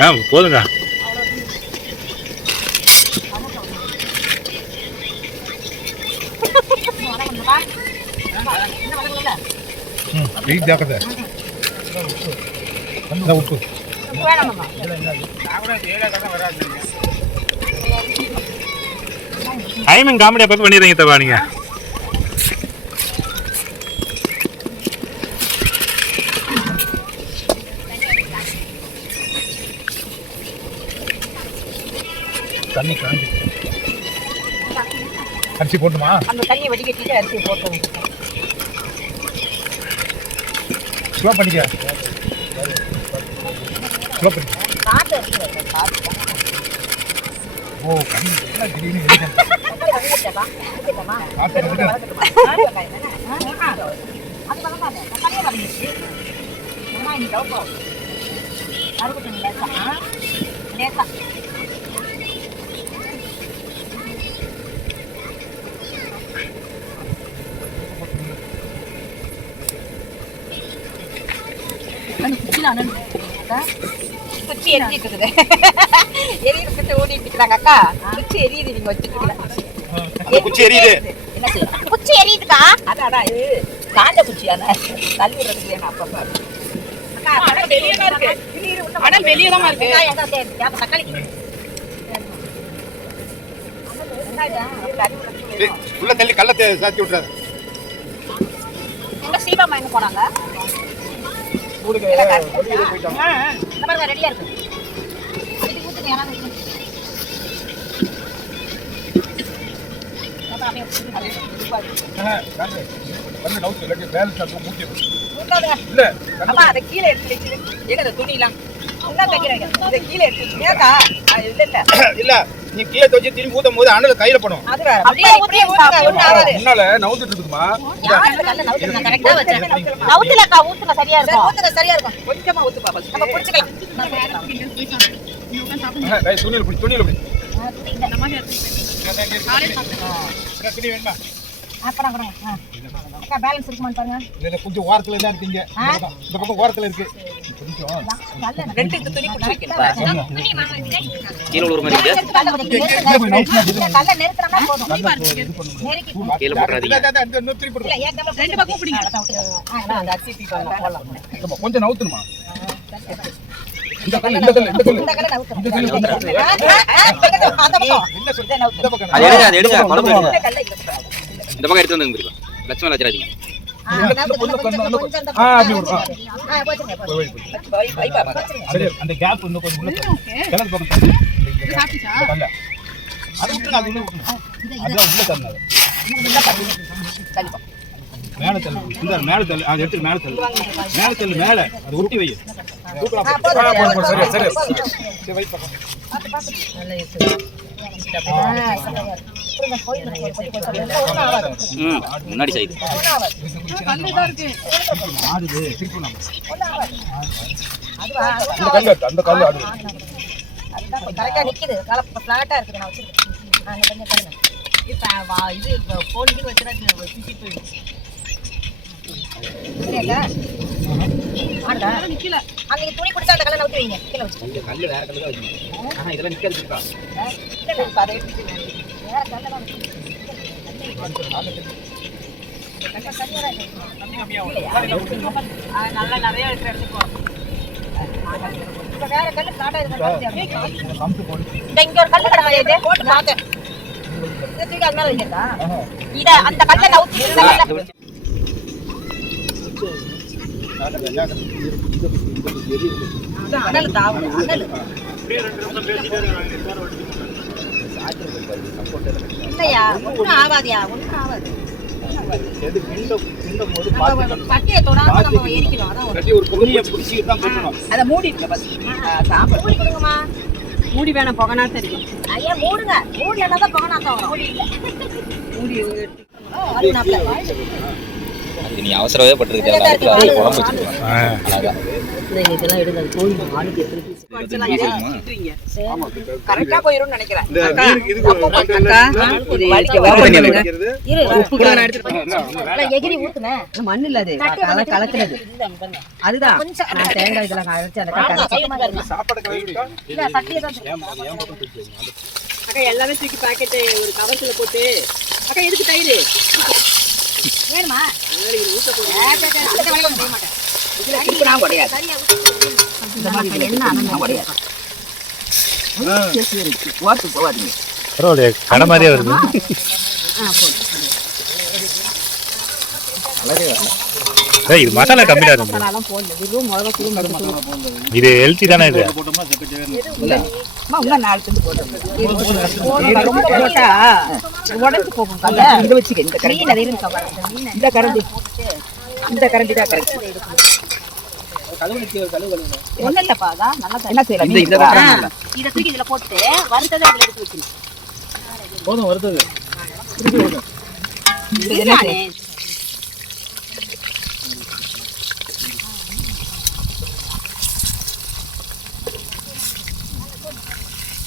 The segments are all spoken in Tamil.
ஆ போதுங்க ஜாக்கிரதை. உப்பு? டைமிங் காமெடி அப்பப்போ பண்ணிடுறீங்க தவா நீங்க. தண்ணி காஞ்சி. அரிசி போட்டுமா? அந்த தண்ணியை வடிகட்டிட்டு அரிசி போட்டு ஸ்லோ பண்ணிக்க. ஸ்லோ பண்ணிக்க ஓ கண்ணி எல்லாம் திடீர்னு வெளியே காத்து இருக்கு. குச்சி எரிஞ்சிட்டு இருக்குது எரியுது ஓடிட்டு இருக்கிறாங்க அக்கா. குச்சி எரியுது நீங்க வச்சுட்டு குச்சி எரியுது. என்ன செய்யலாம் குச்சி எரியுதுக்கா? அதான் அதான் இது காஞ்ச குச்சியான தள்ளி விடுறதுக்கு வேணும் அப்பப்ப. அக்கா, அனல் வெளியே தான் இருக்கு. தக்காளி. உள்ள தள்ளி கல்ல சாத்தி விட்டுறாரு எங்க எங்க போனாங்க ஆ, ஆ. இந்த பாருங்க ரெடியா இருக்கு. கீழே எடுத்து கீழே எடுத்து இல்ல, இல்ல. இல்ல நீ கீழே துவச்சி திரும்பி ஊத்தும் போது அண்ணல கையில ஆகாது. முன்னால நவுந்துட்டு இருக்குமா. நவுத்துலக்கா, ஊத்துங்க, சரியா. ஊத்துங்க, சரியா. கொஞ்சமா ஊத்துப்பா, first. நம்ம புடிச்சுக்கலாம். துணியில் பிடி துணியில் பிடி துணி வேணுமா balance இருக்குமான்னு பாருங்க. இதுல கொஞ்சம் ஓரத்துல தான் இருக்கீங்க இந்த பக்கம் இந்த பக்கம் ஓரத்துல இருக்கு கீழே ஒரு மாதிரி கொஞ்சம். இந்த கீழே பக்கம். கொஞ்சம் நவுத்துணுமா இந்த எடுத்து வந்து இருக்கோம் லட்சுமண வச்சிடாதீங்க அந்த கேப் இன்னும் கொஞ்சம் பக்கம். அது விட்டுருங்க, அது உள்ள. தள்ளிப்போ. மேல தள்ளு இந்த மேல தள்ளு அது எடுத்து மேல தள்ளு மேல தள்ளு மேல அது ஒட்டி வை சரி சரி. சரி வை பக்கம் முன்னாடி சைடு அந்த ஆடுது அதுதான் இப்ப கல- இருக்குது, நான் வச்சிருக்கேன். ஆ, இந்த நீங்க துணி பிடிச்சா அந்த கல்லை நவுத்தி வைங்க. கீழே வச்சு. கல்லு வேற கல்லு தான் வைக்கணும். ஆனா இதெல்லாம் நிக்கிறது இருக்கா வேற கல்லெல்லாம். நல்லா நிறைய எடுத்துக்கோ வேற கல்லு இங்க ஒரு கல்லு கிடக்கு இது. போட்டு பார்த்தேன் இதை தூக்கி அது மேல வைக்கிறதா இத அந்த கல்லை நவுத்தி இந்த கல்லை அனல் தாவணும் அனல் இல்லையா? ஒண்ணும் ஆகாதியா ஒண்ணும் ஆகாது தான் மூடி கொடுங்கம்மா. மூடி வேணாம் புகனா தெரியும். ஐயா மூடுங்க. மூடலன்னா தான் பகனாத்தான் வரும். மூடி இல்ல. மூடி அது நல்ல அது நீ அவசரவே பட்டிருக்க அதுக்கு குழம்பு மண் இல்ல அது. கலக்குறது அதுதான். தேங்காய் இதெல்லாம் அந்த. அந்த அக்கா எல்லாமே தூக்கி பாக்கெட் ஒரு கவர்ல போட்டு. அக்கா எதுக்கு தயிர்? வேணுமா? பரவாயில்லையே கடை மாதிரியே வருது. ஏய், இது மசாலா கம்மியா இருக்கு. இது ஹெல்த்தி தானே இது? அம்மா இன்னும் நாலு துண்டு போட்டு ரொம்ப போட்டா உடஞ்சு போகும் கல்ல இங்க வச்சுக்க இந்த கரண்டி. இந்த இந்த கரண்டி. இந்த கரண்டி தான் கரெக்ட் ஒண்ணும் இல்லப்பா, அதான் நல்லா தான் என்ன செய்யலாம் இந்த- இந்த. இதை தூக்கி இதுல போட்டு வறுத்ததை அதுல எடுத்து வைக்கணும் போதும் வருது இது என்ன செய்ய-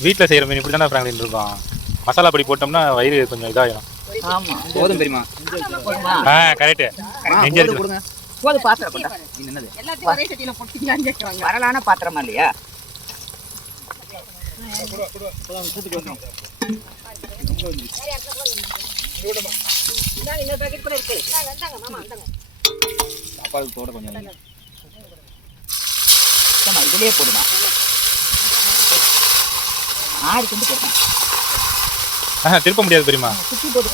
வீட்டில் செய்கிற மீன் இப்படி தானே ஃப்ராங்க்லின் இருக்கும். மசாலா பொடி போட்டோம்னா வயிறு கொஞ்சம் இதாகிடும் ஆமா. போதும் பெரியமா போதுமா ஆ கரெக்டு. நெஞ்சு எடுத்து கொடுங்க போது பாத்திரம் போட்டா. என்னது? எல்லாத்தையும் ஒரே சட்டியில போட்டீங்களான்னு கேட்கறாங்க வரலான பாத்திரமா இல்லையா. சாப்பாடு தோட கொஞ்சம் இதுலயே போடுமா? ஆறு துண்டு போட்டேன் ஆ திருப்ப முடியாது பெரியமா சுத்தி போட்டு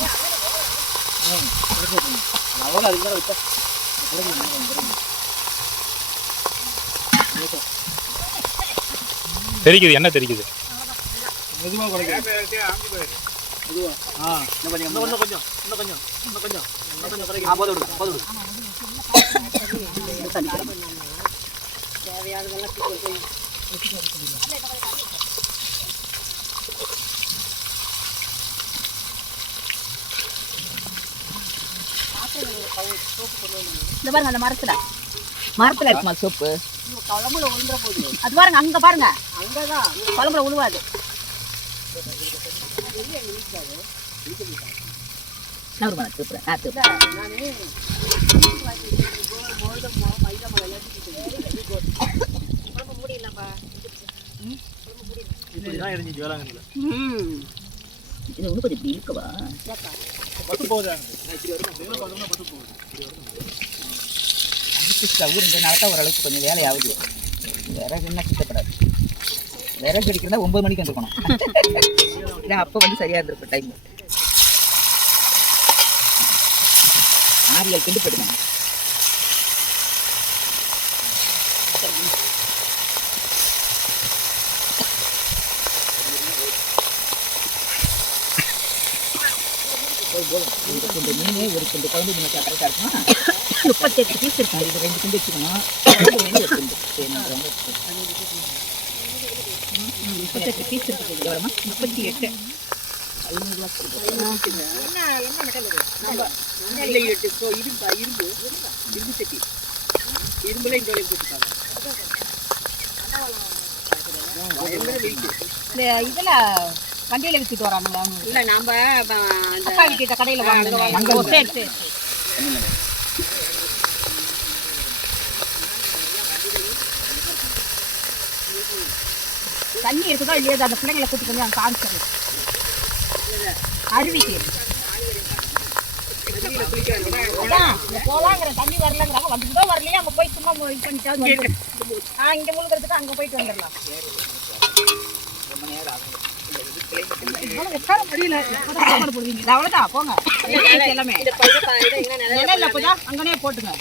தெரிக்குது என்ன தெரிக்குது? மெதுவா குறைக்க மெதுவா. ஆ இன்னும் கொஞ்சம் இன்னும் கொஞ்சம் இன்னும் கொஞ்சம் இன்னும் கொஞ்சம் இன்னும் கொஞ்சம் குறைக்க ஆ போதும் விடுங்க போதும் விடுங்க இந்த பாருங்க அந்த மரத்துல. மரத்துல இருக்குமா சோப்பு? குழம்புல உழுந்துற போகுது அது பாருங்க அங்க பாருங்க. அங்கதான் குழம்புல உழுவாது. இது இன்னும் கொஞ்சம் இருக்கவா பத்து போகுது அதுக்கு ஸ்டவ் ரெண்டு தான் ஓரளவுக்கு கொஞ்சம் வேலையாகுது. விறகு என்ன சுத்தப்படாது. விறகு அடிக்கிறதா ஒம்பது மணிக்கு வந்துருக்கணும். ஏன்னா அப்போ வந்து சரியாக இருந்திருக்கும் டைம் ஆறு ஏழு கிண்டு போயிடுங்க ஒரு கொஞ்சம் மீன் ஒரு துண்டு குழம்பு மீன் கரெக்டாக இருக்குமா முப்பத்தெட்டு பீஸ் இருக்கும் இது ரெண்டு துண்டு வச்சுக்கணும் குழம்பு மீன் ஒரு துண்டு சரி, நான் இரும்பா இரும்பு ம், முப்பத்தெட்டு. பீஸ் இருக்குது எவ்வளோமா முப்பத்தி எட்டு இதுல வண்டியில வித்துட்டு வரானுங்க இல்லை நாம தக்காளி கிட்ட கடையில வாங்க சரி சரி. தண்ணி இருக்குதோ இல்லையோ? அந்த பிள்ளைங்களை கூட்டி கொஞ்சம் அங்கே காமிச்சிரு அருவிக்கு போலாங்கிற தண்ணி வரலங்கிறாங்க. வந்துட்டோ வரலையே. அங்க போய் சும்மா இது பண்ணிட்டா வந்துடும். ஆ இங்க முழுகிறதுக்கு அங்க போயிட்டு வந்துடலாம். அவ்வளவுதான் போங்க. எல்லாமே அங்கனே போட்டுங்க.